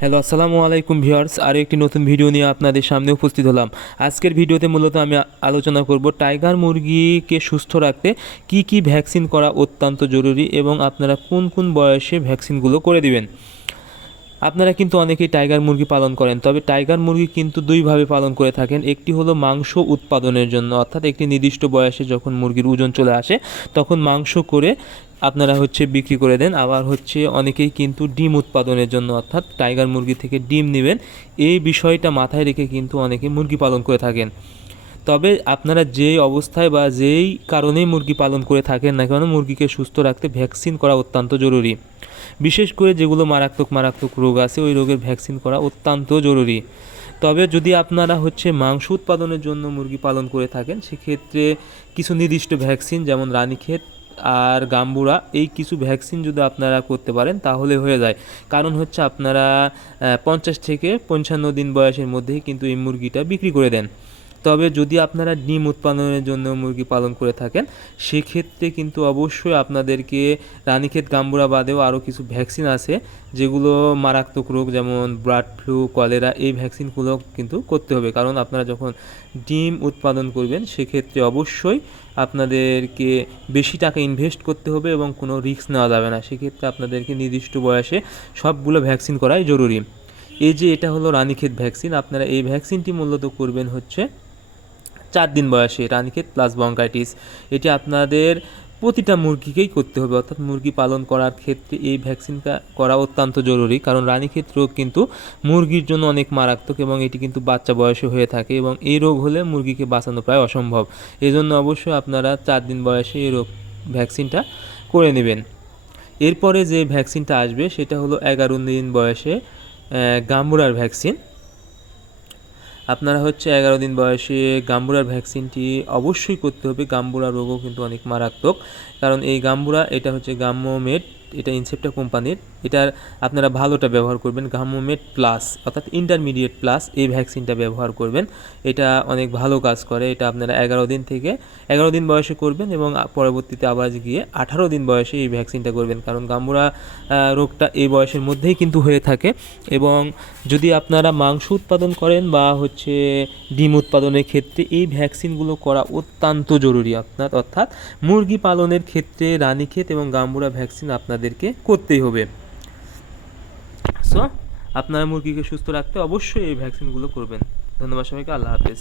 Hello, আসসালামু আলাইকুম viewers. আরও একটি নতুন ভিডিও নিয়ে আপনাদের সামনে উপস্থিত হলাম। আজকের ভিডিওতে মূলত আমি আলোচনা করব টাইগার মুরগিকে সুস্থ রাখতে কি কি ভ্যাকসিন করা অত্যন্ত জরুরি এবং আপনারা কোন কোন বয়সে ভ্যাকসিনগুলো করে দিবেন। আপনারা কিন্তু অনেকেই টাইগার মুরগি পালন করেন, তবে টাইগার মুরগি কিন্তু দুইভাবে পালন করে থাকেন। একটি হলো মাংস উৎপাদনের জন্য, অর্থাৎ একটি নির্দিষ্ট বয়সে যখন মুরগির ওজন চলে আসে, তখন মাংস করে আপনারা হচ্ছে বিক্রি করে দেন। আবার হচ্ছে অনেকেই কিন্তু ডিম উৎপাদনের জন্য অর্থাৎ টাইগার মুরগি থেকে ডিম নেবেন। এই বিষয়টা মাথায় রেখে কিন্তু অনেকে মুরগি পালন করে থাকেন। তবে আপনারা যেই অবস্থায় বা যেই কারণেই মুরগি পালন করে থাকেন না কেন, মুরগিকে সুস্থ রাখতে ভ্যাকসিন করা অত্যন্ত জরুরি। বিশেষ করে যেগুলো মারাত্মক মারাত্মক রোগ আছে, ওই রোগের ভ্যাকসিন করা অত্যন্ত জরুরি। তবে যদি আপনারা হচ্ছে মাংস উৎপাদনের জন্য মুরগি পালন করে থাকেন, সেক্ষেত্রে কিছু নির্দিষ্ট ভ্যাকসিন যেমন রানীক্ষেত আর গাম্বুরা, এই কিছু ভ্যাকসিন যদি আপনারা করতে পারেন, তাহলে হয়ে যায়। কারণ হচ্ছে আপনারা পঞ্চাশ থেকে পঞ্চান্ন দিন বয়সের মধ্যেই কিন্তু এই মুরগিটা বিক্রি করে দেন। তবে যদি আপনারা ডিম উৎপাদনের জন্য মুরগি পালন করে থাকেন, সেক্ষেত্রে কিন্তু অবশ্যই আপনাদেরকে রানীক্ষেত, গাম্বুরা বাদেও আরও কিছু ভ্যাকসিন আছে, যেগুলো মারাত্মক রোগ, যেমন ব্লাড ফ্লু, কলেরা, এই ভ্যাকসিনগুলো কিন্তু করতে হবে। কারণ আপনারা যখন ডিম উৎপাদন করবেন, সেক্ষেত্রে অবশ্যই আপনাদেরকে বেশি টাকা ইনভেস্ট করতে হবে এবং কোনো রিস্ক নেওয়া যাবে না। সেক্ষেত্রে আপনাদেরকে নির্দিষ্ট বয়সে সবগুলো ভ্যাকসিন করাই জরুরি। এই যে, এটা হলো রানীক্ষেত ভ্যাকসিন। আপনারা এই ভ্যাকসিনটি মূলত করবেন হচ্ছে চার দিন বয়সে রানীক্ষেত প্লাস বঙ্কাইটিস এটি আপনাদের প্রতিটা মুরগিকেই করতে হবে। অর্থাৎ মুরগি পালন করার ক্ষেত্রে এই ভ্যাকসিনটা করা অত্যন্ত জরুরি। কারণ রানীক্ষেত রোগ কিন্তু মুরগির জন্য অনেক মারাত্মক এবং এটি কিন্তু বাচ্চা বয়সে হয়ে থাকে এবং এই রোগ হলে মুরগিকে বাঁচানো প্রায় অসম্ভব। এই জন্য অবশ্যই আপনারা চার দিন বয়সে এই রোগ ভ্যাকসিনটা করে নেবেন। এরপরে যে ভ্যাকসিনটা আসবে সেটা হলো এগারো দিন বয়সে গাম্বুরার ভ্যাকসিন আপনারা হচ্ছে এগারো দিন বয়সে গাম্বুরার ভ্যাকসিনটি অবশ্যই করতে হবে। গাম্বুরা রোগও কিন্তু অনেক মারাত্মক। কারণ এই গাম্বুরা, এটা হচ্ছে গাম্মোমেট এটা ইনসেপ্টা কোম্পানির। এটার আপনারা ভালোটা ব্যবহার করবেন গাম্মোমেট প্লাস অর্থাৎ ইন্টারমিডিয়েট প্লাস এই ভ্যাকসিনটা ব্যবহার করবেন। এটা অনেক ভালো কাজ করে এটা আপনারা এগারো দিন থেকে এগারো দিন বয়সে করবেন এবং পরবর্তীতে আবার গিয়ে আঠারো দিন বয়সে এই ভ্যাকসিনটা করবেন। কারণ গাম্বুরা আহ, রোগটা এই বয়সের মধ্যেই কিন্তু হয়ে থাকে এবং যদি আপনারা মাংস উৎপাদন করেন বা হচ্ছে ডিম উৎপাদনের ক্ষেত্রে এই ভ্যাকসিনগুলো করা অত্যন্ত জরুরি। আপনার অর্থাৎ মুরগি পালনের ক্ষেত্রে রানীক্ষেত এবং গাম্বুরা ভ্যাকসিন আপনাদেরকে করতেই হবে। সো আপনারা মুরগিকে সুস্থ রাখতে অবশ্যই এই ভ্যাকসিনগুলো করবেন। ধন্যবাদ সবাইকে, আল্লাহ হাফেজ।